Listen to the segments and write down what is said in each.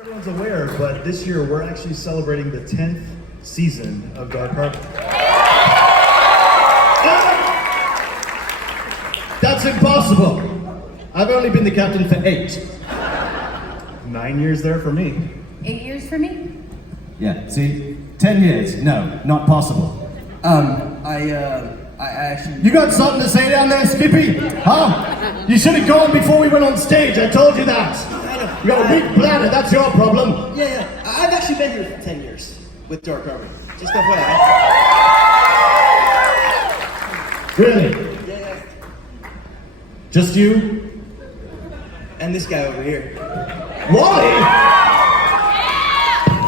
Everyone's aware, but this year we're actually celebrating the 10th season of Dark Harbor. That's impossible. I've only been the captain for 8. 9 years there for me. 8 years for me? Yeah, see? 10 years. No, not possible. I actually... You got something to say down there, Skippy? Huh? You should have gone before we went on stage, I told you that. You got a weak bladder, that's your problem. Yeah. I've actually been here for 10 years with Dark Harbor. Just FYI. Really? Yeah. Just you? And this guy over here. Wally?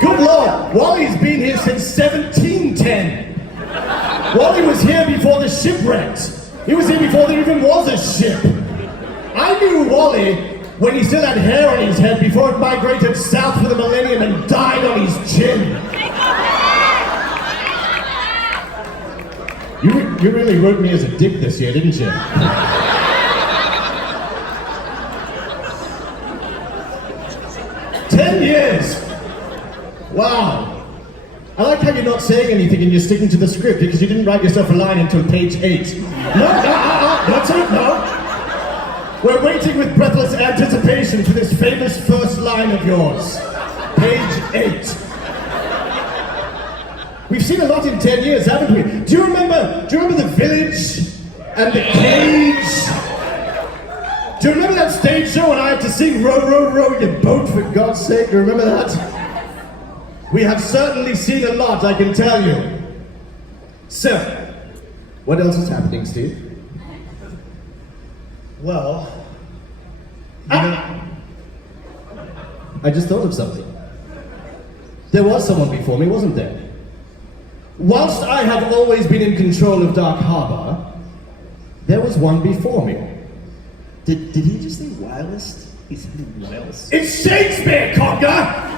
Good Lord, Wally's been here since 1710. Wally was here before the ship wrecked. He was here before there even was a ship. I knew Wally when he still had hair on his head before it migrated south for the millennium and died on his chin. You really wrote me as a dick this year, didn't you? 10 years! Wow. I like how you're not saying anything and you're sticking to the script because you didn't write yourself a line until page 8. No, that's it, no. We're waiting with breathless anticipation for this famous first line of yours. Page 8. We've seen a lot in 10 years, haven't we? Do you remember the village and the cage? Do you remember that stage show when I had to sing Row, Row, Row Your Boat, for God's sake? Do you remember that? We have certainly seen a lot, I can tell you. So, what else is happening, Steve? Well, I just thought of something. There was someone before me, wasn't there? Whilst I have always been in control of Dark Harbor, there was one before me. Did he just say wildest? He said Wales. It's Shakespeare, Conga!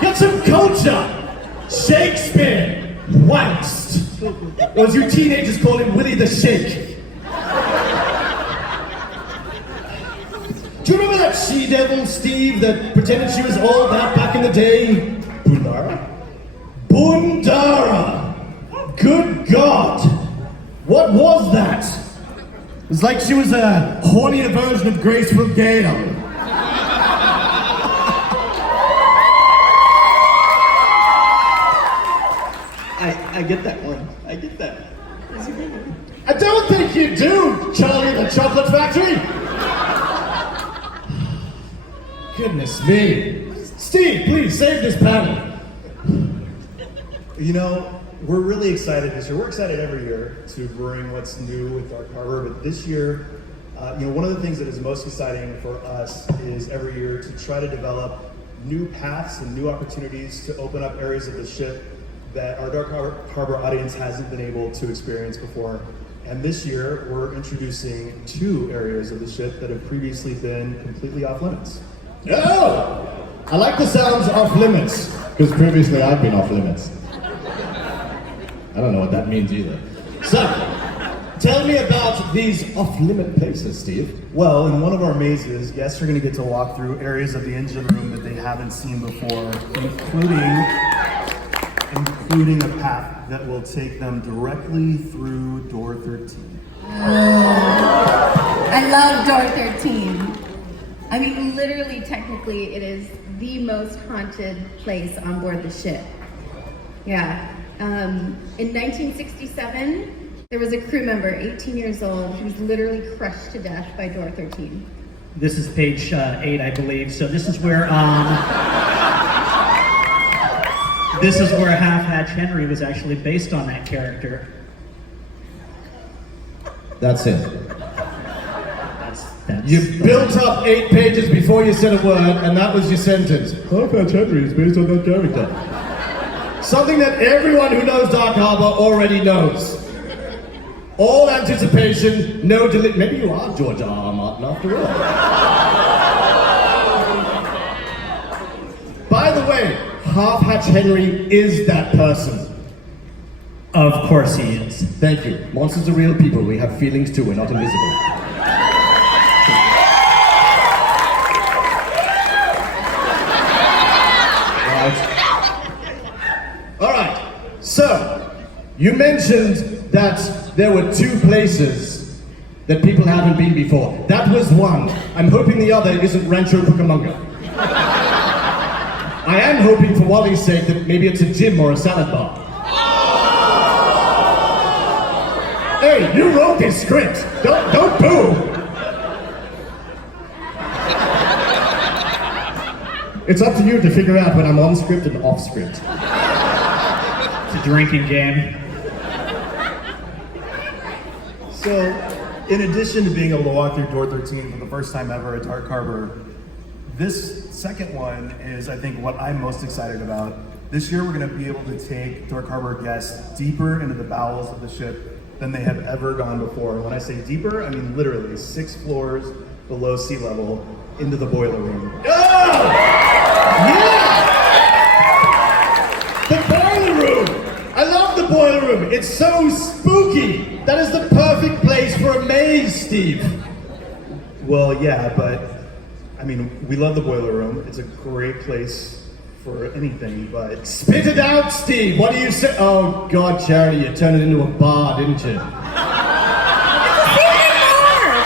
Get some culture! Shakespeare! Waxed! Or as you teenagers call him, Willie the Shake. Do you remember that she-devil, Steve, that pretended she was all that back in the day? Bundara? Bundara! Good God! What was that? It was like she was a hornier version of Graceful Gale. I get that one. I get that. I don't think you do, Charlie the Chocolate Factory! Goodness me. Steve, please, save this panel. You know, we're really excited this year. We're excited every year to bring what's new with Dark Harbor, but this year, one of the things that is most exciting for us is every year to try to develop new paths and new opportunities to open up areas of the ship that our Dark Harbor audience hasn't been able to experience before. And this year, we're introducing 2 areas of the ship that have previously been completely off limits. Oh! I like the sounds off limits, because previously I've been off limits. I don't know what that means either. So, tell me about these off-limit places, Steve. Well, in one of our mazes, guests are going to get to walk through areas of the engine room that they haven't seen before, including a path that will take them directly through door 13. I love door 13. I mean, literally, technically, it is the most haunted place on board the ship. Yeah. In 1967, there was a crew member, 18 years old. He was literally crushed to death by door 13. This is page 8, I believe. So this is where Half Hatch Henry was actually based on that character. That's it. That's You built up 8 pages before you said a word, and that was your sentence. Half Hatch Henry is based on that character. Something that everyone who knows Dark Harbor already knows. All anticipation, no delay. Maybe you are George R. Martin after all. By the way, Half Hatch Henry is that person. Of course he is. Thank you. Monsters are real people. We have feelings too. We're not invisible. So, you mentioned that there were 2 places that people haven't been before. That was one. I'm hoping the other isn't Rancho Cucamonga. I am hoping for Wally's sake that maybe it's a gym or a salad bar. Hey, you wrote this script. Don't boo. It's up to you to figure out when I'm on script and off script. It's a drinking game. So, in addition to being able to walk through door 13 for the first time ever at Dark Harbor, this second one is, I think, what I'm most excited about. This year, we're going to be able to take Dark Harbor guests deeper into the bowels of the ship than they have ever gone before. And when I say deeper, I mean literally 6 floors below sea level into the boiler room. Oh! Yeah! The boiler room! I love the boiler room. It's so spooky. That is the perfect place for a maze, Steve. Well, yeah, but I mean, we love the boiler room. It's a great place for anything, but Spit it out, Steve. What do you say? Oh, God, Charity, you turned it into a bar, didn't you?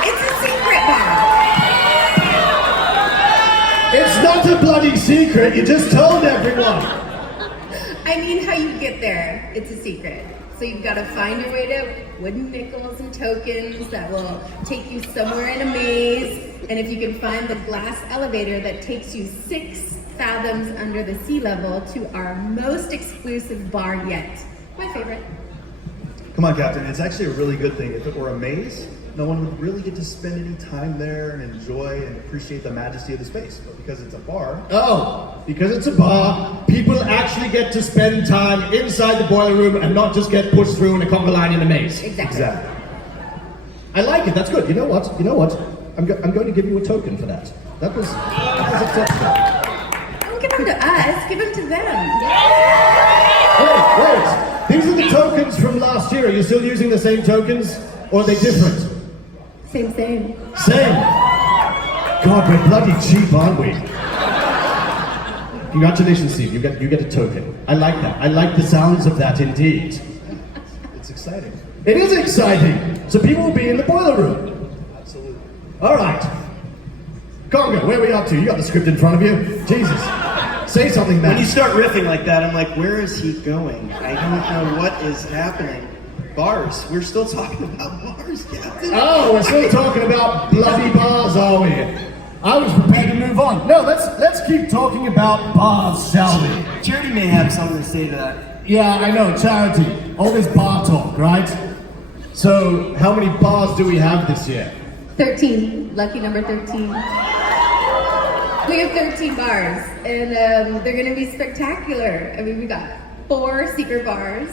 It's a secret bar. It's not a bloody secret. You just told everyone. I mean, how you get there, it's a secret. So you've got to find your way to wooden nickels and tokens that will take you somewhere in a maze. And if you can find the glass elevator that takes you 6 fathoms under the sea level to our most exclusive bar yet. My favorite. come on, Captain, it's actually a really good thing. If it were a maze, no one would really get to spend any time there and enjoy and appreciate the majesty of the space. But because it's a bar, Oh, because it's a bar, people actually get to spend time inside the boiler room and not just get pushed through in a conga line in a maze. Exactly. exactly. I like it. That's good. You know what? I'm going to give you a token for that. That was acceptable. Don't give them to us, give them to them. Wait. These are the tokens from last year. Are you still using the same tokens? Or are they different? Same. Same. God, we're bloody cheap, aren't we? Congratulations, Steve. You get a token. I like that. I like the sounds of that indeed. It's exciting. It is exciting. So people will be in the boiler room. Absolutely. All right. Conga, where are we up to? You got the script in front of you. Jesus. Say something, man. When you start riffing like that, I'm like, where is he going? I don't know what is happening. Bars. We're still talking about bars, Captain. Oh, we're still talking about bloody bars, are we? I was prepared to move on. No, let's keep talking about bars, shall we? Charity may have something to say to that. Yeah, I know, charity. All this bar talk, right? So, how many bars do we have this year? 13, lucky number 13. We have 13 bars, and they're gonna be spectacular. I mean, we got 4 secret bars.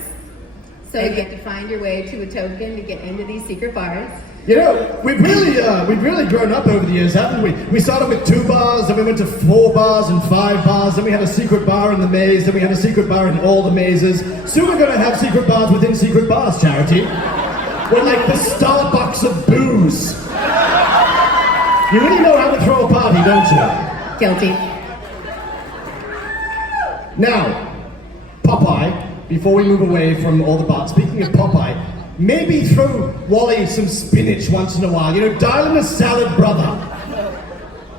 So you get to find your way to a token to get into these secret bars. You know, we've really grown up over the years, haven't we? We started with 2 bars, then we went to 4 bars and 5 bars, then we had a secret bar in the maze, then we had a secret bar in all the mazes. Soon we're gonna have secret bars within secret bars, Charity. We're like the Starbucks of booze. You really know how to throw a party, don't you? Guilty. Now, Popeye, before we move away from all the bars, speaking of Popeye, maybe throw Wally some spinach once in a while. You know, dial him a salad, brother.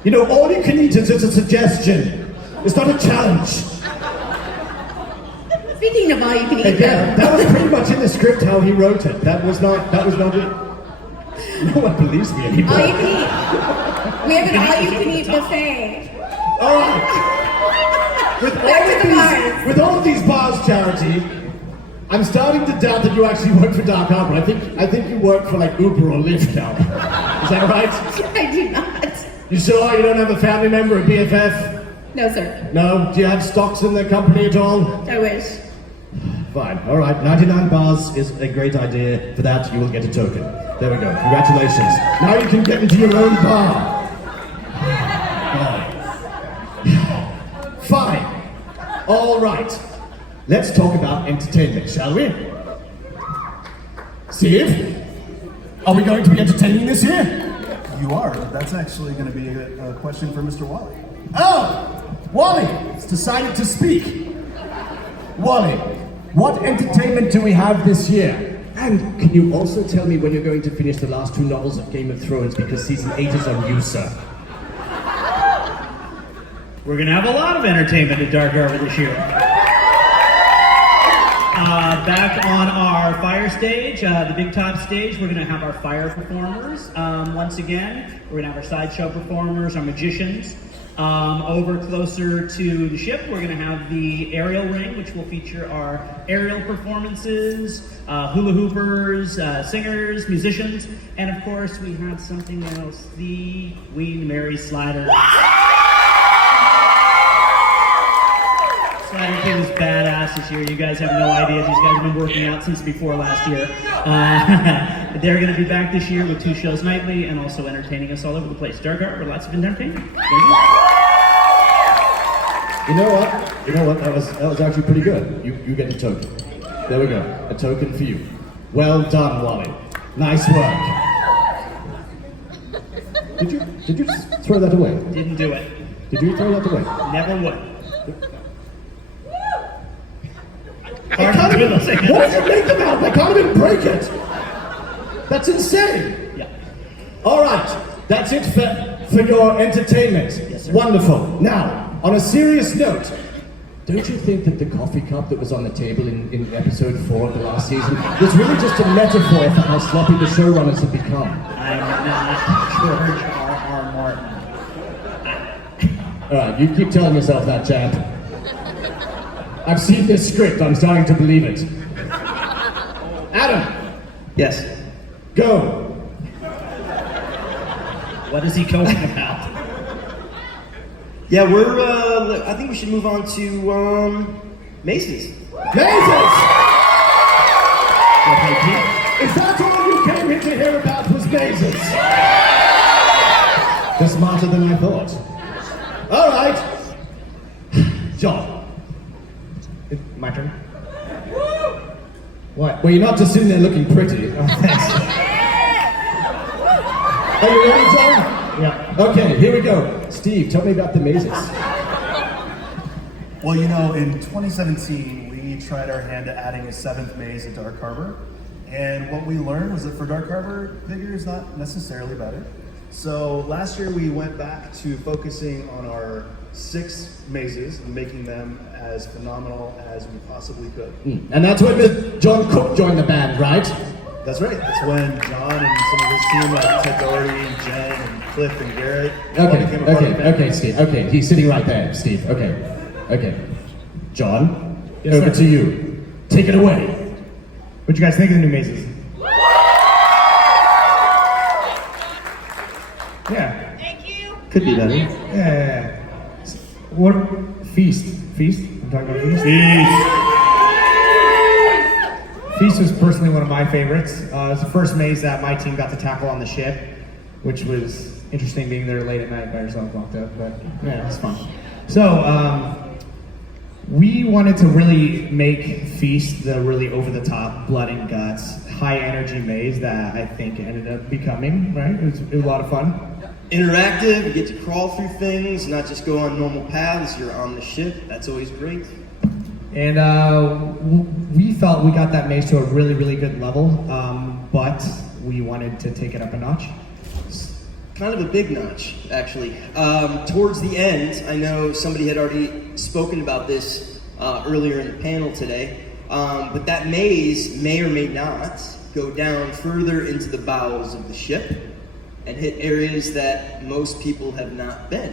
You know, all you can eat is just a suggestion. It's not a challenge. Speaking of all you can eat, Again, that was pretty much in the script how he wrote it. That was not it. No one believes me anymore. all you can eat. We have an all you can eat buffet. All right. With all of these bars, Charity, I'm starting to doubt that you actually work for Dark Harbor. I think you work for like Uber or Lyft now. Is that right? I do not. You sure you don't have a family member, a BFF? No, sir. No? Do you have stocks in the company at all? I wish. Fine. All right. 99 bars is a great idea. For that, you will get a token. There we go. Congratulations. Now you can get into your own bar. Fine. All right. Let's talk about entertainment, shall we? Steve, are we going to be entertaining this year? You are. That's actually going to be a question for Mr. Wally. Oh, Wally has decided to speak. Wally, What entertainment do we have this year? And can you also tell me when you're going to finish the last 2 novels of Game of Thrones, because season 8 is on you, sir. We're going to have a lot of entertainment at Dark Harbor this year. Back on our fire stage, the big top stage, we're going to have our fire performers once again. We're going to have our sideshow performers, our magicians. Over closer to the ship, we're going to have the aerial ring, which will feature our aerial performances, hula hoopers, singers, musicians, and of course we have something else, the Queen Mary Slider. Slider King is badass this year. You guys have no idea. These guys have been working out since before last year. They're going to be back this year with 2 shows nightly and also entertaining us all over the place. Dark Harbor, lots of entertainment. You know what? That was actually pretty good. You get a token. There we go. A token for you. Well done, Wally. Nice work. Did you just throw that away? Didn't do it. Did you throw that away? Never would. What does it make them out? They can't even break it. That's insane. Yeah. All right, that's it for your entertainment. Yes, sir. Wonderful. Now, on a serious note, don't you think that the coffee cup that was on the table in episode 4 of the last season was really just a metaphor for how sloppy the showrunners have become? I'm not George R.R. Martin. All right, you keep telling yourself that, champ. I've seen this script. I'm starting to believe it. Adam, Yes. go. What is he talking about? Yeah, I think we should move on to Macy's. Mazes! Is that all you came here to hear about was mazes? They're smarter than I thought. All right. John. My turn. What? Well, you're not just sitting there looking pretty. Oh, thanks. Are you ready, John? Yeah. Okay, here we go. Steve, tell me about the mazes. Well, you know, in 2017, we tried our hand at adding a 7th maze at Dark Harbor. And what we learned was that for Dark Harbor, bigger is not necessarily better. So last year we went back to focusing on our 6 mazes and making them as phenomenal as we possibly could. And that's when John Cook joined the band, right? That's right. That's when John and some of his team, like Ted Doherty and Jen and Cliff and Garrett, all became a part of the band. Okay, Steve. Okay, he's sitting right there, Steve. Okay. John, Yes, over sir. to you. Take it away. What you guys think of the new mazes? Yeah. Could be better. Yeah. What? Feast. I'm talking about Feast. Feast was personally one of my favorites. It was the first maze that my team got to tackle on the ship, which was interesting being there late at night by yourself locked up, but yeah, it was fun. So, we wanted to really make Feast the really over-the-top, blood and guts, high-energy maze that I think it ended up becoming, right? It was a lot of fun. Interactive, you get to crawl through things, not just go on normal paths, you're on the ship, that's always great. And we felt we got that maze to a really, really good level, but we wanted to take it up a notch. Kind of a big notch, actually. Towards the end, I know somebody had already spoken about this earlier in the panel today, but that maze may or may not go down further into the bowels of the ship and hit areas that most people have not been.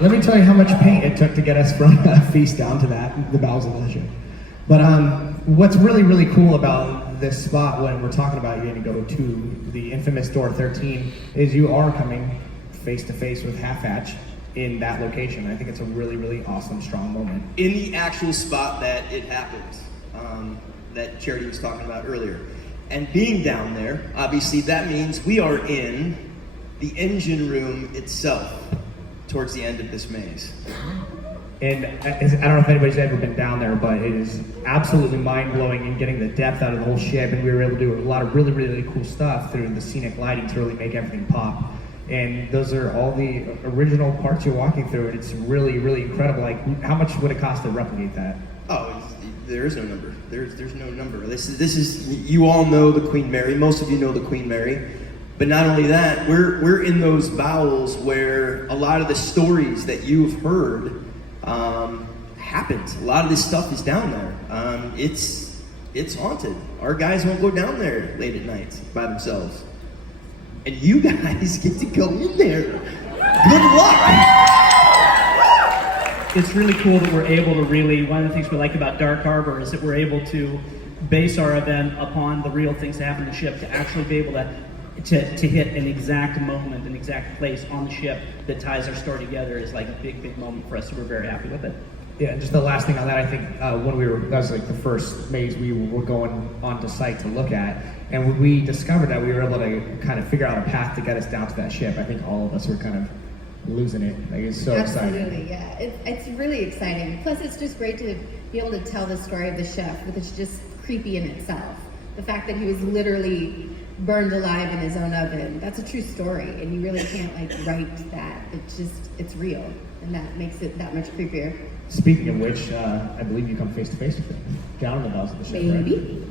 Let me tell you how much paint it took to get us from Feast down to the bowels of the ship. But what's really, really cool about this spot when we're talking about you going to go to the infamous door 13 is you are coming face to face with Half Hatch in that location. I think it's a really, really awesome, strong moment. In the actual spot that it happened, that Charity was talking about earlier. And being down there, obviously that means we are in the engine room itself towards the end of this maze. And I don't know if anybody's ever been down there, but it is absolutely mind-blowing in getting the depth out of the whole ship, and we were able to do a lot of really, really cool stuff through the scenic lighting to really make everything pop. And those are all the original parts you're walking through, and it's really, really incredible. Like, how much would it cost to replicate that? Oh, there is no number. There's no number. This is you all know the Queen Mary. Most of you know the Queen Mary. But not only that, we're in those bowels where a lot of the stories that you've heard happened. A lot of this stuff is down there. It's haunted. Our guys won't go down there late at night by themselves. And you guys get to go in there. Good luck! It's really cool that we're able to one of the things we like about Dark Harbor is that we're able to base our event upon the real things that happen on the ship, to actually be able to hit an exact moment, an exact place on the ship that ties our story together is like a big, big moment for us, so we're very happy with it. Yeah, just the last thing on that, I think that was like the first maze we were going onto site to look at, and when we discovered that, we were able to kind of figure out a path to get us down to that ship. I think all of us were kind of losing it. Like, it's so exciting. Absolutely, yeah. It's really exciting. Plus, it's just great to be able to tell the story of the chef, which is just creepy in itself. The fact that he was literally burned alive in his own oven, that's a true story, and you really can't like write that. It's real, and that makes it that much creepier. Speaking of which, I believe you come face to face with him down in the bowels of the ship, right? Maybe.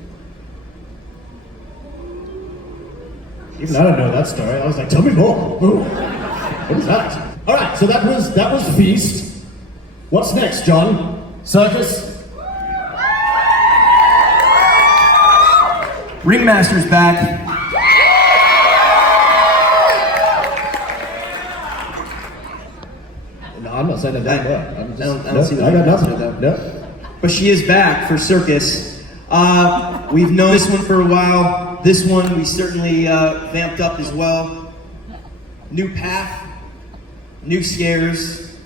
Even I don't know that story. I was like, tell me more. Ooh, what is that? All right, so that was Feast. What's next, John? Circus? Ringmaster's back. No, I'm not saying that. I don't see that. I got nothing. No. But she is back for Circus. We've known this one for a while. This one we certainly vamped up as well. New path, new scares,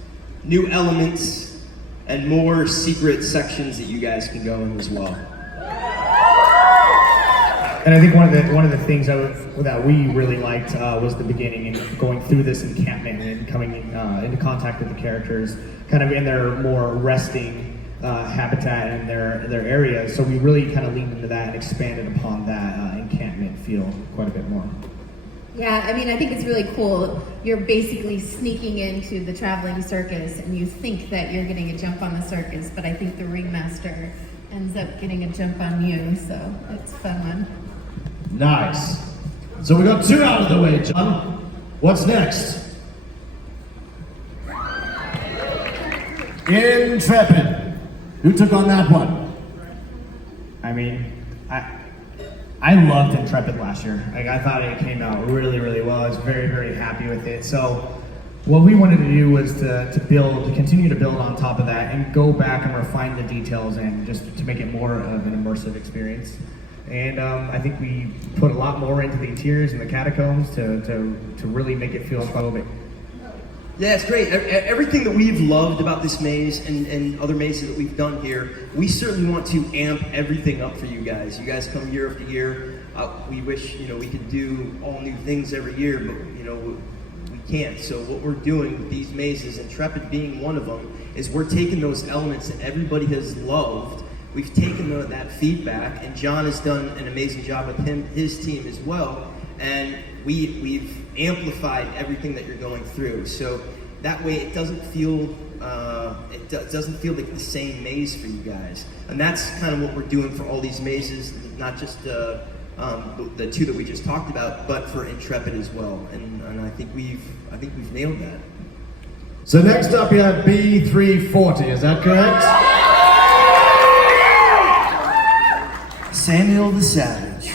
new elements, and more secret sections that you guys can go in as well. And I think one of the things that we really liked was the beginning and going through this encampment and coming into contact with the characters, kind of in their more resting habitat and their areas. So we really kind of leaned into that and expanded upon that encampment feel quite a bit more. Yeah, I mean, I think it's really cool. You're basically sneaking into the traveling circus, and you think that you're getting a jump on the circus, but I think the ringmaster ends up getting a jump on you, so it's a fun one. Nice. So we got 2 out of the way, John. What's next? Intrepid. Who took on that one? I mean, I loved Intrepid last year. Like, I thought it came out really, really well. I was very, very happy with it. So what we wanted to do was to continue to build on top of that and go back and refine the details and just to make it more of an immersive experience. And I think we put a lot more into the interiors and the catacombs to really make it feel claustrophobic. Yeah, it's great. Everything that we've loved about this maze and other mazes that we've done here, we certainly want to amp everything up for you guys. You guys come year after year. We wish, we could do all new things every year, but, we can't. So what we're doing with these mazes, Intrepid being one of them, is we're taking those elements that everybody has loved. We've taken that feedback, and John has done an amazing job with his team as well. And we've amplified everything that you're going through. So that way it doesn't feel doesn't feel like the same maze for you guys. And that's kind of what we're doing for all these mazes, not just the 2 that we just talked about, but for Intrepid as well. And I think we've nailed that. So next up you have B340, is that correct? Samuel the Savage,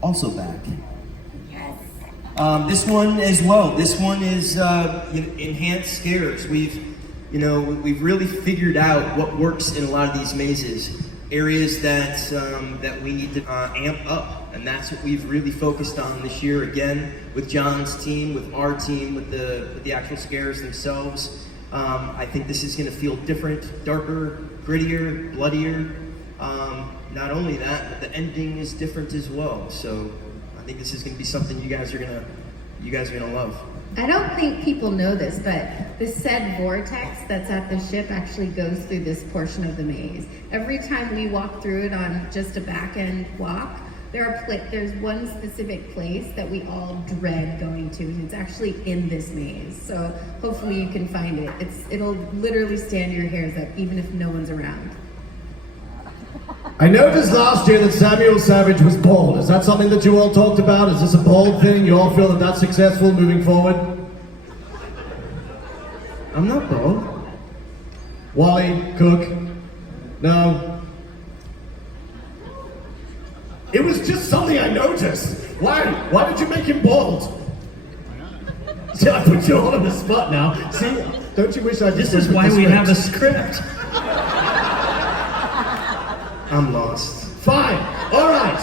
also back. This one as well. This one is enhanced scares. We've really figured out what works in a lot of these mazes. Areas that we need to amp up, and that's what we've really focused on this year. Again, with John's team, with our team, with the actual scares themselves. I think this is going to feel different, darker, grittier, bloodier. Not only that, but the ending is different as well. So I think this is going to be something you guys are gonna love. I don't think people know this, but the said vortex that's at the ship actually goes through this portion of the maze. Every time we walk through it on just a back end walk, There's one specific place that we all dread going to, and it's actually in this maze. So hopefully you can find it. It'll literally stand your hairs up, even if no one's around. I noticed last year that Samuel Savage was bald. Is that something that you all talked about? Is this a bald thing? You all feel that that's successful moving forward? I'm not bald. Wally, Cook? No? It was just something I noticed. Why did you make him bald? See, I put you all on the spot now. See, don't you wish I just... This is why we have a script. I'm lost. Fine. All right.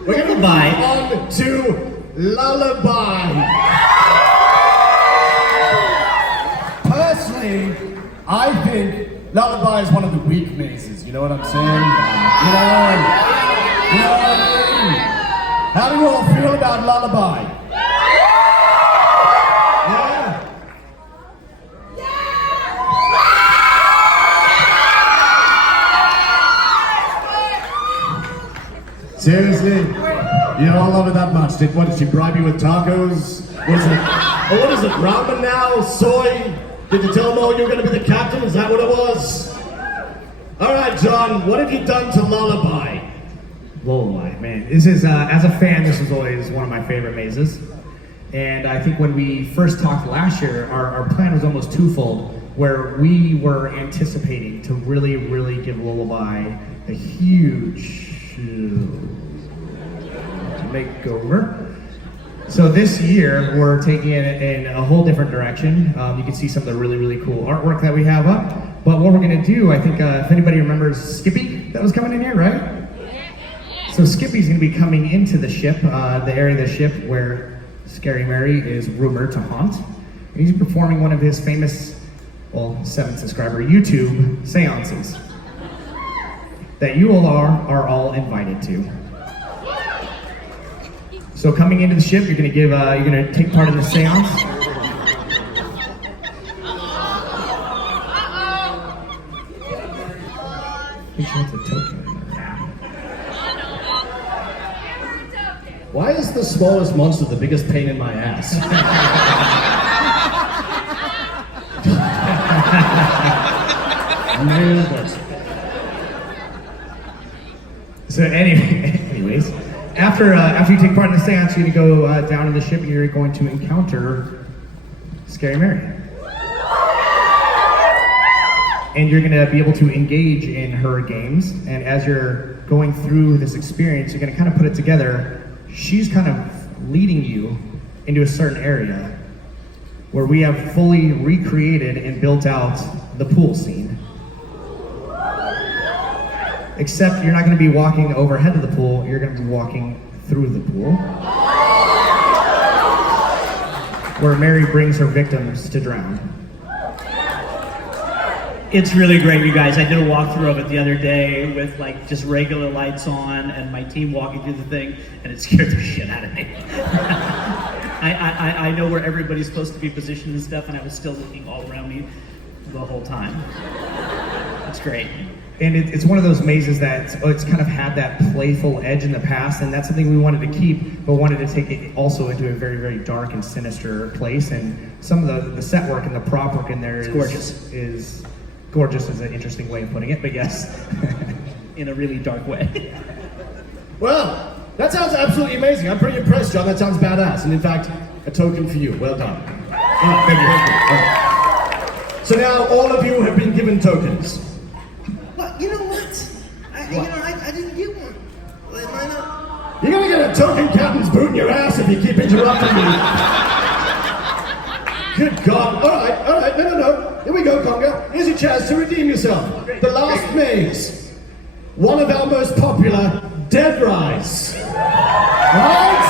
We're going to move on to Lullaby. Personally, I think Lullaby is one of the weak mazes. You know what I'm saying? You know what I mean? How do you all feel about Lullaby? Seriously? You all love it that much? What did she bribe you with tacos? What is it? Ramen now? Soy? Did you tell them all you were going to be the captain? Is that what it was? All right, John, what have you done to Lullaby? Lullaby, man. This is, as a fan, this is always one of my favorite mazes. And I think when we first talked last year, our plan was almost twofold, where we were anticipating to really, really give Lullaby a huge makeover. So this year, we're taking it in a whole different direction. You can see some of the really, really cool artwork that we have up. But what we're gonna do, I think, if anybody remembers Skippy that was coming in here, right? So Skippy's gonna be coming into the ship, the area of the ship where Scary Mary is rumored to haunt. And he's performing one of his famous, 7 subscriber YouTube seances that you all are all invited to. So coming into the ship, you're gonna take part in the seance. That's a token. Why is the smallest monster the biggest pain in my ass? So anyways, after you take part in the seance, you're gonna go down to the ship and you're going to encounter Scary Mary. And you're gonna be able to engage in her games, and as you're going through this experience, you're gonna kind of put it together. She's kind of leading you into a certain area where we have fully recreated and built out the pool scene. Except you're not going to be walking overhead of the pool, you're going to be walking through the pool. Where Mary brings her victims to drown. It's really great, you guys. I did a walkthrough of it the other day with like just regular lights on and my team walking through the thing, and it scared the shit out of me. I know where everybody's supposed to be positioned and stuff, and I was still looking all around me the whole time. It's great. And it's one of those mazes that it's kind of had that playful edge in the past, and that's something we wanted to keep, but wanted to take it also into a very, very dark and sinister place. And some of the set work and the prop work in there is gorgeous is an interesting way of putting it, but yes. In a really dark way. Well, that sounds absolutely amazing. I'm pretty impressed, John. That sounds badass. And in fact, a token for you. Well done. Thank you. So now all of you have been given tokens. Well, you know what? I didn't get one. Well, am I not? You're gonna get a token captain's boot in your ass if you keep interrupting me. Good God. All right. No. Here we go, Conga. Here's your chance to redeem yourself. The last maze. One of our most popular, Dead Rise. Right?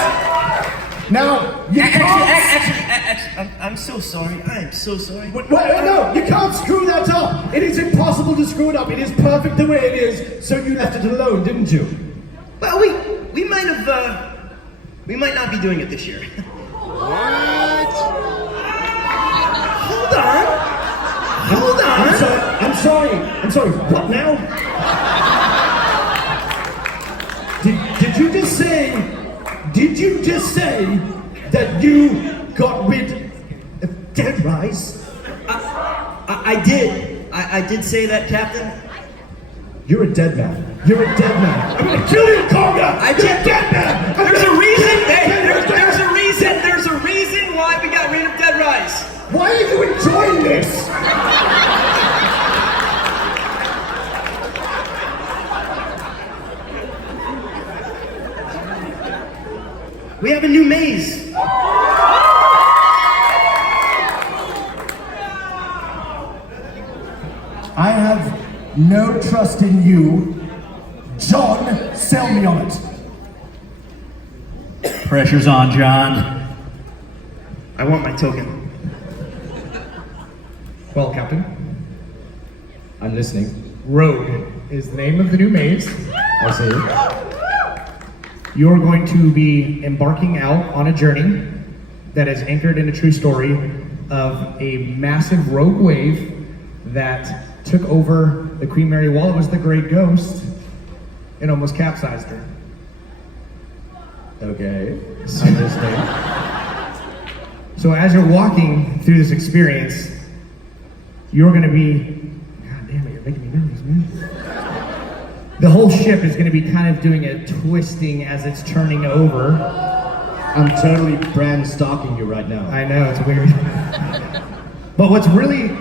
Now, you can't... Actually, I'm so sorry. I am so sorry. Wait, no, you can't screw that up. It is impossible to screw it up. It is perfect the way it is, so you left it alone, didn't you? Well, we might not be doing it this year. What? Hold on. I'm sorry. What now? Did you just say that you got rid of Dead Rise? I did. I did say that, Captain. You're a dead man. You're a dead man. I'm gonna kill you, Conga! I You're did. a dead man! There's a reason. There's a reason why we got rid of Dead Rise. Why are you enjoying this? We have a new maze. I have no trust in you. John, sell me on it. Pressure's on, John. I want my token. Well, Captain, I'm listening. Road is the name of the new maze. I see. You're going to be embarking out on a journey that is anchored in a true story of a massive rogue wave that took over the Queen Mary while it was the Great Ghost and almost capsized her. Okay, I'm listening. So as you're walking through this experience, you're going to be, God damn it, you're making me nervous, man. The whole ship is going to be kind of doing a twisting as it's turning over. I'm totally brand stalking you right now. I know, it's weird. But what's really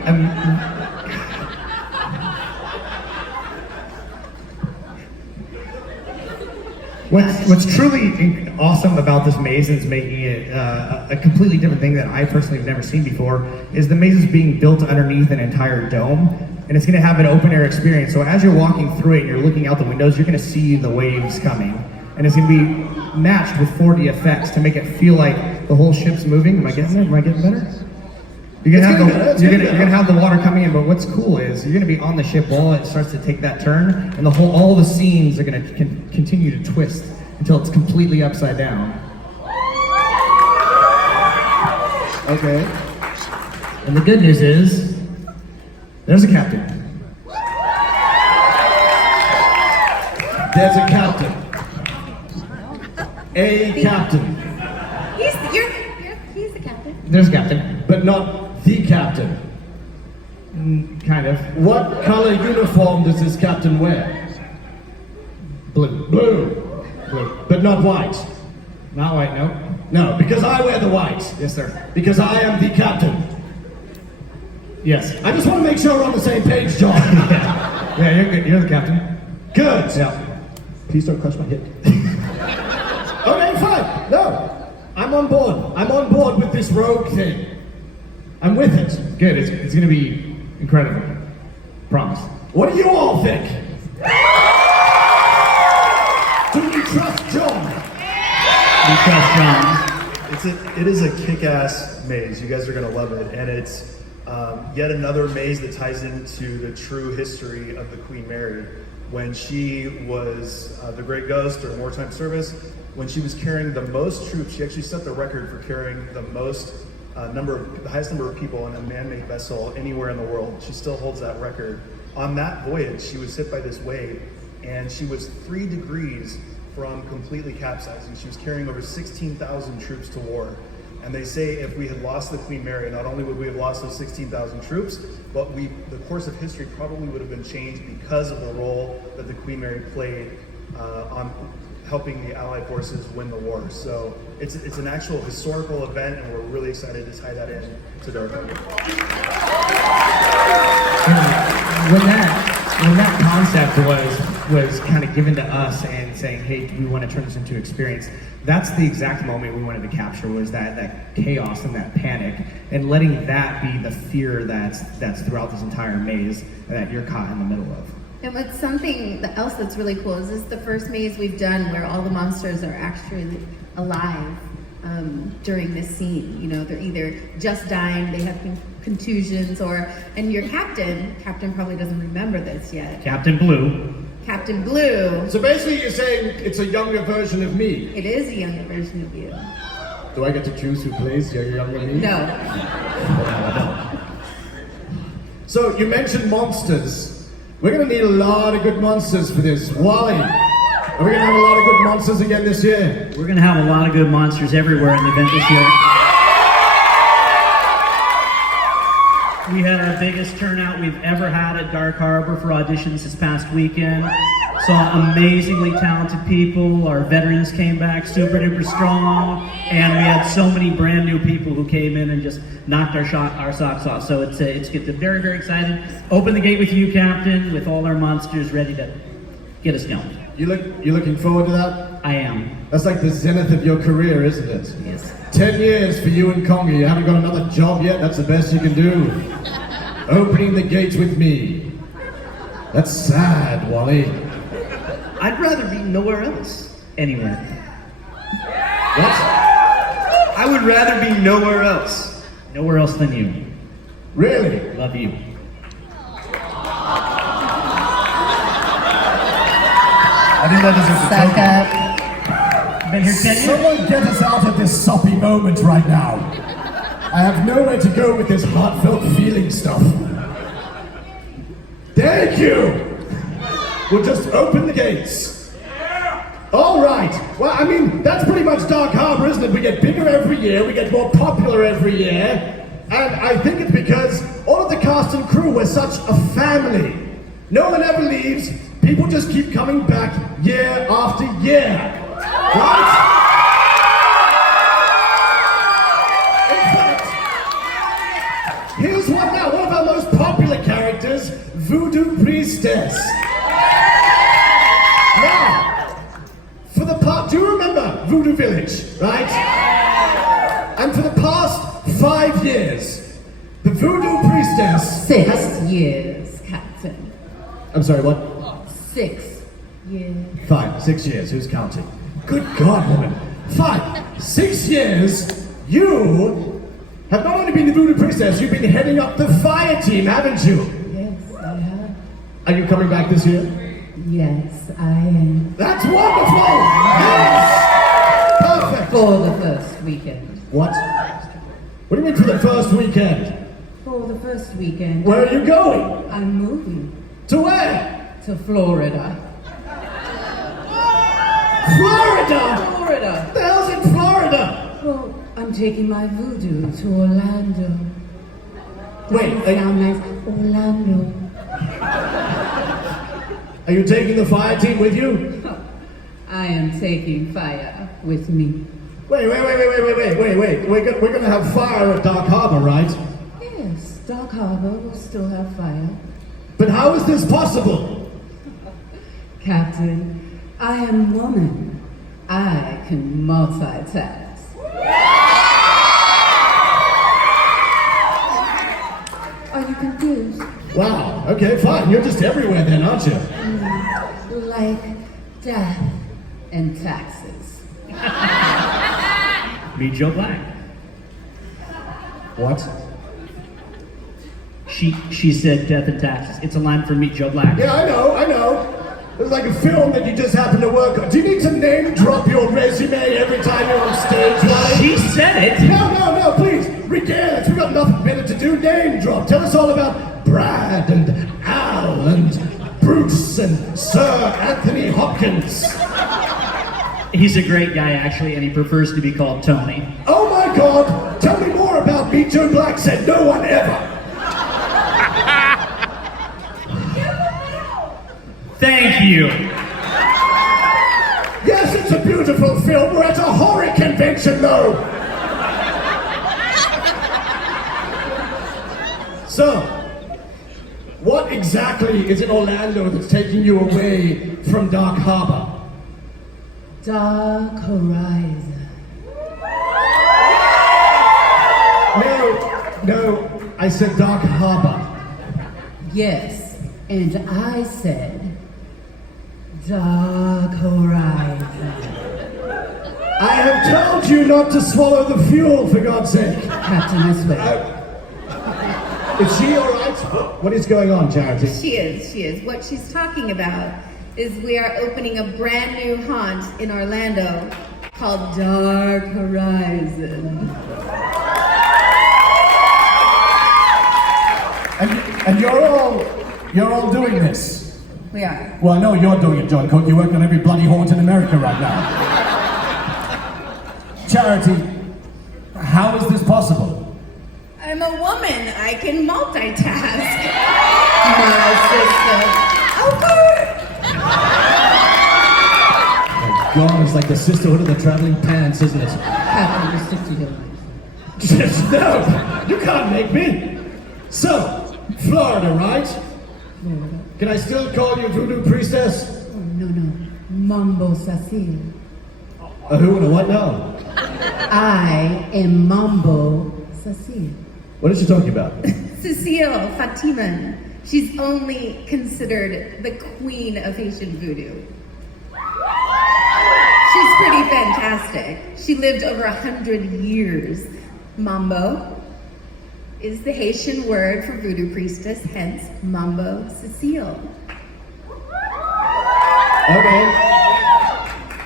what's truly awesome about this maze, and it's making it a completely different thing that I personally have never seen before, is the maze is being built underneath an entire dome, and it's going to have an open air experience. So as you're walking through it and you're looking out the windows, you're going to see the waves coming, and it's going to be matched with 4D effects to make it feel like the whole ship's moving. Am I getting there? Am I getting better? You're gonna have the water coming in, but what's cool is you're gonna be on the ship while it starts to take that turn, and all the scenes are gonna continue to twist until it's completely upside down. Okay. And the good news is, there's a captain. There's a captain. A captain. He's the captain. There's a captain, But not the captain. kind of. What color uniform does this captain wear? Blue. Blue. But not white. Not white, no. No, because I wear the white. Yes, sir. Because I am the captain. Yes. I just want to make sure we're on the same page, John. Yeah, you're good. You're the captain. Good. Yeah. Please don't crush my hip. Okay, fine. No. I'm on board. I'm on board with this rogue thing. I'm with it. Good. It's gonna be incredible. Promise. What do you all think? Do you trust John? We trust John. It is a kick-ass maze. You guys are gonna love it, and it's yet another maze that ties into the true history of the Queen Mary. When she was the Great Ghost during wartime service, when she was carrying the most troops, she actually set the record for carrying the most the highest number of people in a man-made vessel anywhere in the world. She still holds that record. On that voyage, she was hit by this wave, and she was 3 degrees from completely capsizing. She was carrying over 16,000 troops to war. And they say if we had lost the Queen Mary, not only would we have lost those 16,000 troops, but the course of history probably would have been changed because of the role that the Queen Mary played on helping the Allied forces win the war. So it's an actual historical event, and we're really excited to tie that in to Dark Oak. When that concept was kind of given to us and saying, hey, do we want to turn this into an experience? That's the exact moment we wanted to capture, was that chaos and that panic, and letting that be the fear that's throughout this entire maze that you're caught in the middle of. And what's something else that's really cool is this is the first maze we've done where all the monsters are actually alive during this scene. You know, they're either just dying, they have contusions, and your captain probably doesn't remember this yet. Captain Blue. Captain Blue, So basically you're saying it's a younger version of me. it is a younger version of you. Do I get to choose who plays the younger me? No. So you mentioned monsters. We're gonna need a lot of good monsters for this. Wally, Are we gonna have a lot of good monsters again this year? We're gonna have a lot of good monsters everywhere in the event this year. We had our biggest turnout we've ever had at Dark Harbor for auditions this past weekend. Saw amazingly talented people. Our veterans came back super duper strong, and we had so many brand new people who came in and just knocked our socks off. So it's very, very exciting. Open the gate with you, Captain, with all our monsters ready to get us going. You looking forward to that? I am. That's like the zenith of your career, isn't it? Yes. 10 years for you and Conga. You haven't got another job yet? That's the best you can do. Opening the gates with me. That's sad, Wally. I'd rather be nowhere else. Anywhere. What? I would rather be nowhere else. Nowhere else than you. Really? Love you. I think that deserves a Suck token. up. Been here 10 years. Someone get us out of this soppy moment right now. I have nowhere to go with this heartfelt feeling stuff. Thank you! We'll just open the gates. All right. Well, I mean, that's pretty much Dark Harbor, isn't it? We get bigger every year, we get more popular every year, and I think it's because all of the cast and crew were such a family. No one ever leaves. People just keep coming back year after year. Right? In fact, here's one now. One of our most popular characters, Voodoo Priestess. Now, for the part, do you remember Voodoo Village, right? And for the past 5 years, the Voodoo Priestess... 6 years, Captain. I'm sorry, what? 6 years. 5, 6 years, who's counting? Good God, woman. 5, 6 years, you have not only been the Voodoo Priestess, you've been heading up the fire team, haven't you? Yes, I have. Are you coming back this year? Yes, I am. That's wonderful! Yes! Perfect! For the first weekend. What? What do you mean for the first weekend? For the first weekend. Where are you going? I'm moving To where? to Florida. Florida! Florida. What the hell's in Florida? Well, I'm taking my voodoo to Orlando. Wait, Doesn't sound nice. Orlando. are you taking the fire team with you? I am taking fire with me. Wait. We're gonna have fire at Dark Harbor, right? Yes, Dark Harbor will still have fire. But how is this possible? Captain, I am woman. I can multitask. Are you confused? Wow, okay, fine. You're just everywhere then, aren't you? Like death and taxes. Meet Joe Black. What? She said death and taxes. It's a line from Meet Joe Black. Yeah, I know. It's like a film that you just happen to work on. Do you need to name drop your resume every time you're on stage, right? She said it. No, please, regale us. We've got nothing better to do. Name drop. Tell us all about Brad and Al and Bruce and Sir Anthony Hopkins. He's a great guy, actually, and he prefers to be called Tony. Oh my God! Tell me more about Meet Joe Black said no one ever. Thank you. Yes, it's a beautiful film. We're at a horror convention, though. So, what exactly is in Orlando that's taking you away from Dark Harbor? Dark Horizon. No, I said Dark Harbor. Yes, and I said Dark Horizon. I have told you not to swallow the fuel, for God's sake. Captain, I swear. Is she all right? What is going on, Charity? She is. What she's talking about is we are opening a brand new haunt in Orlando called Dark Horizon. And you're all doing this. We are. Well, I know you're doing it, John Cook. You work on every bloody haunt in America right now. Charity, how is this possible? I'm a woman. I can multitask. My sister. Oh, God, it's like the sisterhood of the traveling pants, isn't it? Happy to stick to your life. No, you can't make me. So, Florida, right? Can I still call you Voodoo Priestess? Oh, no. Mambo Cecile. A who and a what now? I am Mambo Cecile. What is she talking about? Cecile Fatima. She's only considered the queen of Haitian voodoo. She's pretty fantastic. She lived over 100 years. Mambo is the Haitian word for voodoo priestess, hence Mambo Cecile. Okay.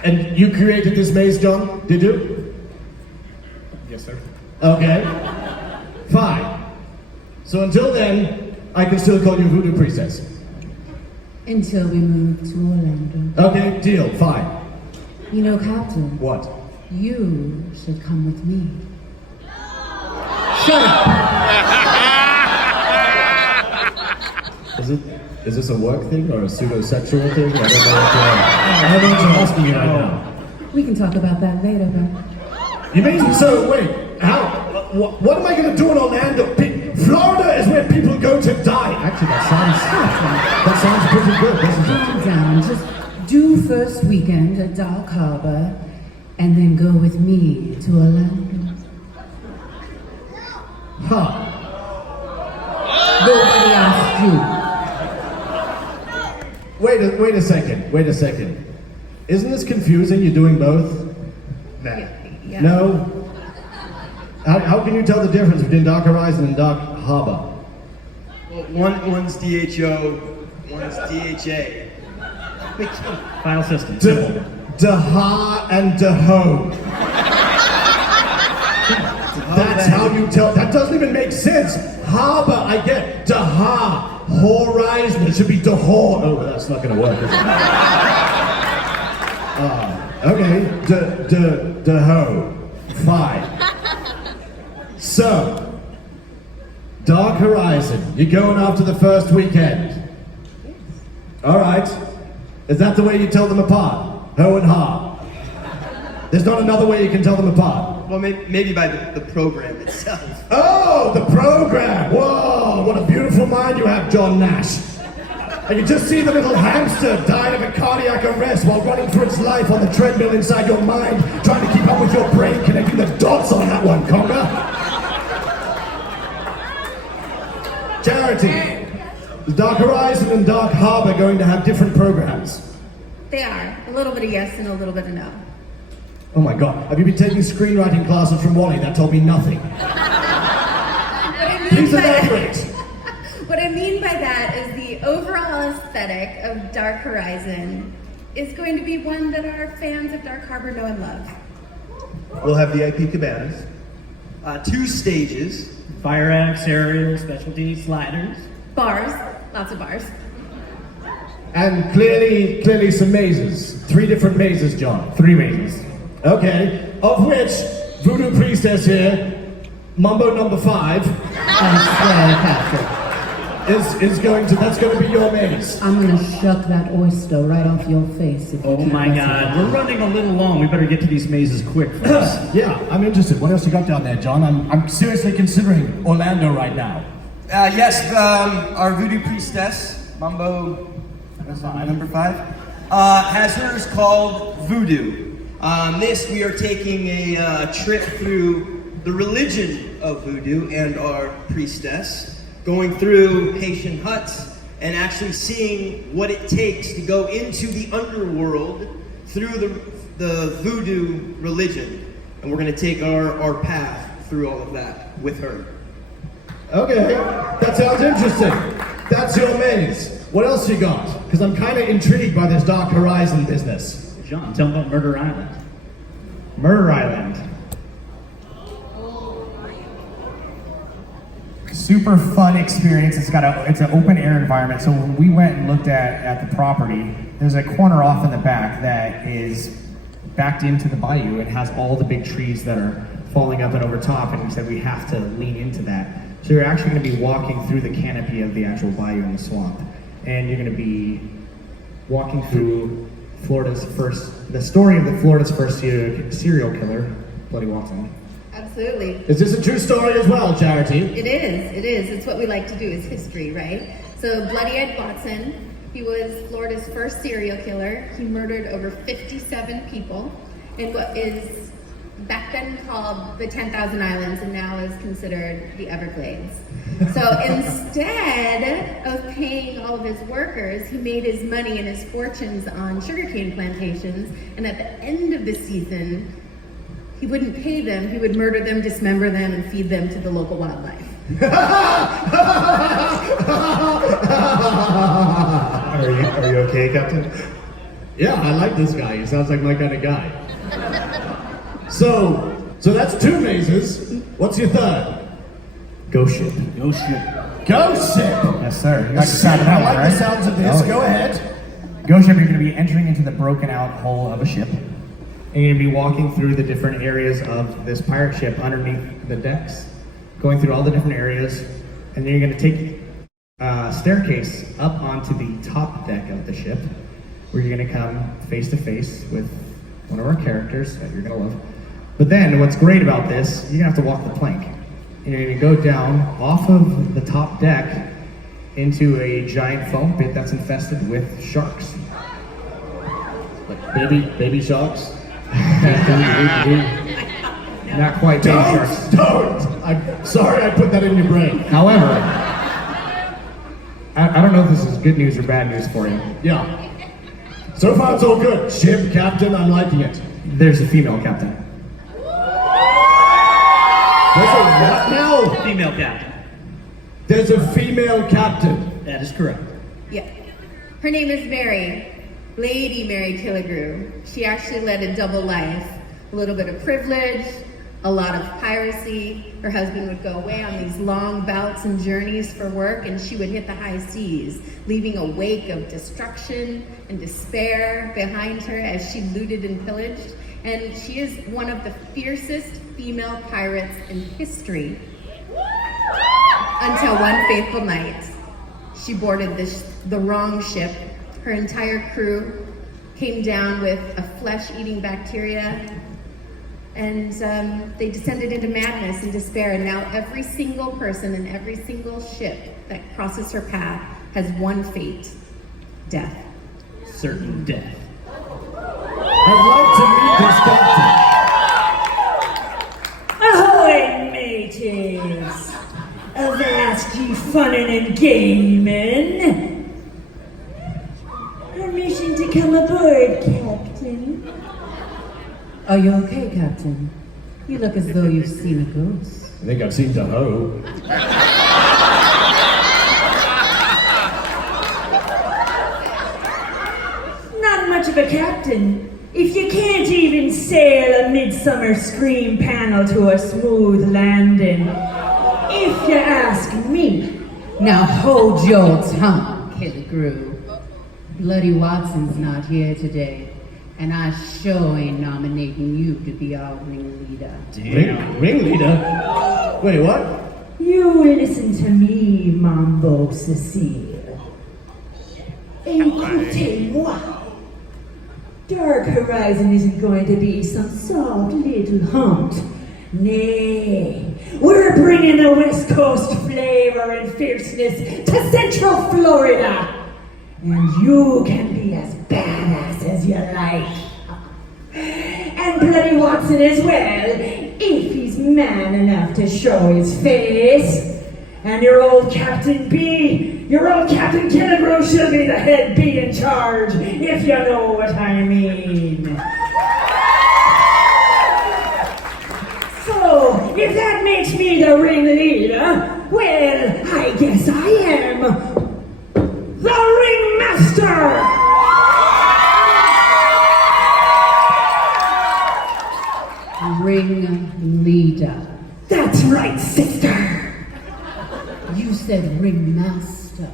And you created this maze, John? Did you? Yes, sir. Okay. Fine. So until then, I can still call you Voodoo Priestess. Until we move to Orlando. Okay, deal. Fine. You know, Captain, What? you should come with me. Shut up! Is this a work thing or a pseudo-sexual thing? I don't know what I'm asking you right now. We can talk about that later, but You mean, so wait, how, what am I gonna do in Orlando? Florida is where people go to die. Actually, that sounds pretty good, doesn't it? calm down. Just do first weekend at Dark Harbor, and then go with me to Orlando. Huh. Nobody asked you. Wait a second. Isn't this confusing? You're doing both? Yeah. No? How can you tell the difference between Dark Horizon and Dark Harbor? Well, one's DHO, one's DHA. File system. Da-ha and da-ho. That's how you tell. That doesn't even make sense. Harbor, I get. Da-ha. Horizon, it should be da-ho. Oh, that's not gonna work, is it? Okay. Da-ho. Fine. So, Dark Horizon, you're going after the first weekend. All right. Is that the way you tell them apart? Ho and ha. There's not another way you can tell them apart. Well, maybe by the program itself. Oh, the program! Whoa, what a beautiful mind you have, John Nash. I can just see the little hamster dying of a cardiac arrest while running for its life on the treadmill inside your mind, trying to keep up with your brain, connecting the dots on that one, Conga. Charity, is Dark Horizon and Dark Harbor going to have different programs? They are. A little bit of yes and a little bit of no. Oh my God, have you been taking screenwriting classes from Wally? That told me nothing. Please elaborate. What I mean by that is the overall aesthetic of Dark Horizon is going to be one that our fans of Dark Harbor know and love. We'll have VIP cabanas. 2 stages. Fire acts, aerial, specialty, sliders. Bars, lots of bars. And clearly some mazes. 3 different mazes, John. 3 mazes. Okay, of which Voodoo Priestess here, Mumbo number 5, is going to, that's going to be your maze. I'm gonna shuck that oyster right off your face if you Oh keep my messing God, with we're me. running a little long. We better get to these mazes quick first. Yeah, I'm interested. What else you got down there, John? I'm seriously considering Orlando right now. Yes, our voodoo priestess, Mambo number 5, has hers called Voodoo. On this, we are taking a trip through the religion of voodoo and our priestess, going through Haitian huts and actually seeing what it takes to go into the underworld through the voodoo religion. And we're going to take our path through all of that with her. Okay, that sounds interesting. That's your maze. What else you got? Because I'm kind of intrigued by this Dark Horizon business. John, tell them about Murder Island. Murder Island. super fun experience. It's an open air environment. So when we went and looked at the property, there's a corner off in the back that is backed into the bayou and has all the big trees that are falling up and over top, and we said we have to lean into that. So you're actually going to be walking through the canopy of the actual bayou in the swamp, and you're going to be walking through the story of Florida's first serial killer, Bloody Watson. Absolutely. Is this a true story as well, Charity? It is. It's what we like to do is history, right? So Bloody Ed Watson, he was Florida's first serial killer. He murdered over 57 people in what is back then called the 10,000 Islands and now is considered the Everglades. So instead of paying all of his workers, he made his money and his fortunes on sugarcane plantations, and at the end of the season, he wouldn't pay them, he would murder them, dismember them, and feed them to the local wildlife. Are you okay, Captain? Yeah, I like this guy. He sounds like my kind of guy. So that's 2 mazes. What's your third? Ghost ship. Ghost ship. Yes, sir. You got excited I about like that, right? the sounds of this. Oh, Go yeah. ahead. Ghost ship, you're going to be entering into the broken out hull of a ship. And you're going to be walking through the different areas of this pirate ship underneath the decks, going through all the different areas, and then you're going to take a staircase up onto the top deck of the ship, where you're going to come face to face with one of our characters that you're going to love. But then, what's great about this, you're going to have to walk the plank. And you're going to go down off of the top deck into a giant foam pit that's infested with sharks. Like baby sharks. Not quite baby sharks. Don't! I'm sorry I put that in your brain. However, I don't know if this is good news or bad news for you. Yeah. So far it's all good. Ship, captain, I'm liking it. There's a female captain. There's a what now? Female captain. There's a female captain. That is correct. Yeah. Her name is Mary. Lady Mary Killigrew. She actually led a double life. A little bit of privilege, a lot of piracy. Her husband would go away on these long bouts and journeys for work, and she would hit the high seas, leaving a wake of destruction and despair behind her as she looted and pillaged. And she is one of the fiercest female pirates in history. Until one fateful night, she boarded the wrong ship. Her entire crew came down with a flesh-eating bacteria, and they descended into madness and despair. And now every single person in every single ship that crosses her path has one fate: death. Certain death. I'd like to meet this captain. Ahoy, mateys! Avast ye funnin' and gamin'! Permission to come aboard, Captain. Are you okay, Captain? You look as though you've seen a ghost. I think I've seen the hoe. Not much of a captain if you can't even sail a Midsummer Scream panel to a smooth landing. If you ask me. Now hold your tongue, Killigrew. Bloody Watson's not here today, and I sure ain't nominating you to be our ringleader. Ringleader? Wait, what? You listen to me, Mambo Cecile. Écoutez-moi. Dark Horizon isn't going to be some soft little hunt. Nay, we're bringing the West Coast flavor and fierceness to Central Florida. And you can be as badass as you like. And Bloody Watson as well, if he's man enough to show his face. And your old Captain Killigrew, she'll be the head beat in charge, if you know what I mean. So, if that makes me the ringleader, well, I guess I am the Ringmaster! Ringleader. That's right, sister. said ringmaster.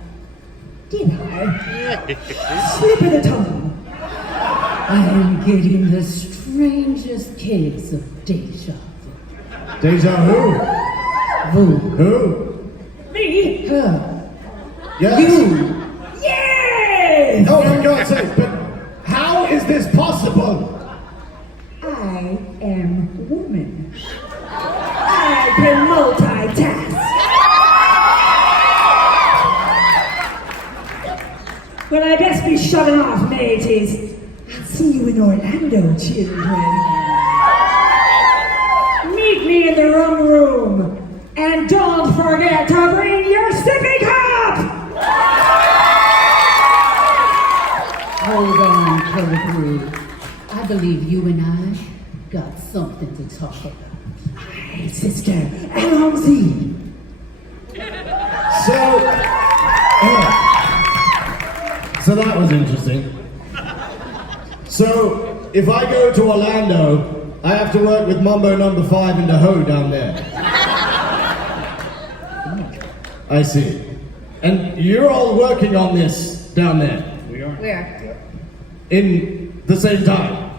Did I? Slip of the tongue. I am getting the strangest case of deja Deja who? vu. Who? Me? Her. Yes. You. Yes! Oh, for God's sake, but how is this possible? I am woman. I can multitask. Well, I best be shoving off, mateys. I'll see you in Orlando, children. Meet me in the rum room. And don't forget to bring your sippy cup! Hold on, Killigrew. I believe you and I got something to talk about. Hey, sister, allons-y. So that was interesting. So, if I go to Orlando, I have to work with Mambo number 5 in the Ho down there. I see. And you're all working on this down there We are. Where? in the same time,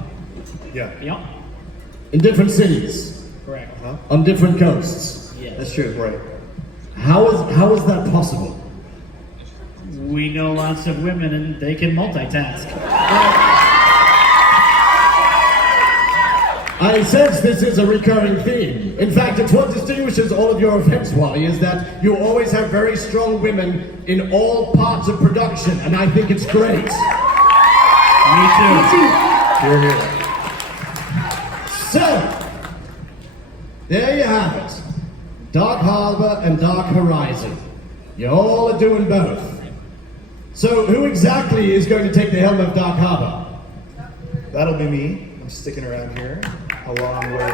Yeah. Yep. in different cities, Correct. on different coasts. Yes. That's true. Right. How is that possible? We know lots of women and they can multitask. I sense this is a recurring theme. In fact, it's what distinguishes all of your events, Wally, is that you always have very strong women in all parts of production, and I think it's great. Me too. Here, here. So, there you have it. Dark Harbor and Dark Horizon. You all are doing both. So, who exactly is going to take the helm of Dark Harbor? That'll be me. I'm sticking around here, along with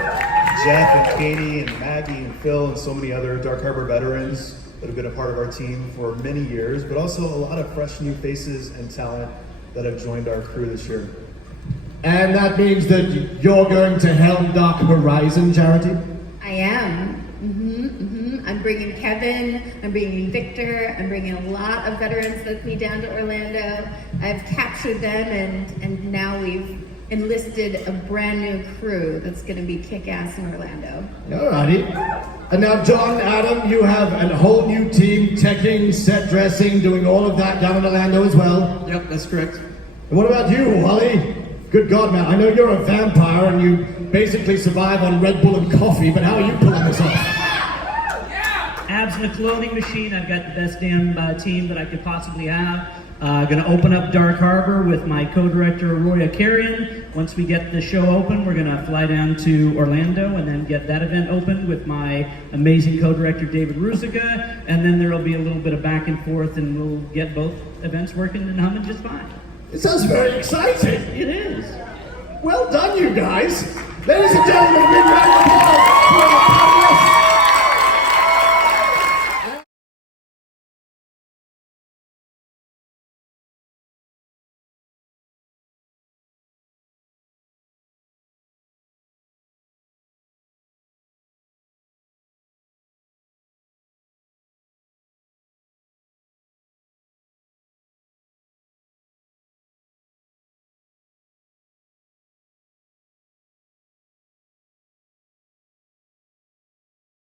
Jeff and Katie and Maggie and Phil and so many other Dark Harbor veterans that have been a part of our team for many years, but also a lot of fresh new faces and talent that have joined our crew this year. And that means that you're going to helm Dark Horizon, Charity? I am. I'm bringing Kevin, I'm bringing Victor, I'm bringing a lot of veterans with me down to Orlando. I've captured them and now we've enlisted a brand new crew that's going to be kick-ass in Orlando. Alrighty. And now, John, Adam, you have a whole new team, teching, set dressing, doing all of that down in Orlando as well. Yep, that's correct. And what about you, Wally? Good God, man, I know you're a vampire and you basically survive on Red Bull and coffee, but how are you pulling this off? Abs in a clothing machine. I've got the best damn team that I could possibly have. Gonna open up Dark Harbor with my co-director Roya Carrion. Once we get the show open, we're gonna fly down to Orlando and then get that event opened with my amazing co-director David Ruzica. And then there'll be a little bit of back and forth, and we'll get both events working and humming just fine. It sounds very exciting. It is. Well done, you guys. Ladies and gentlemen, big round of applause for the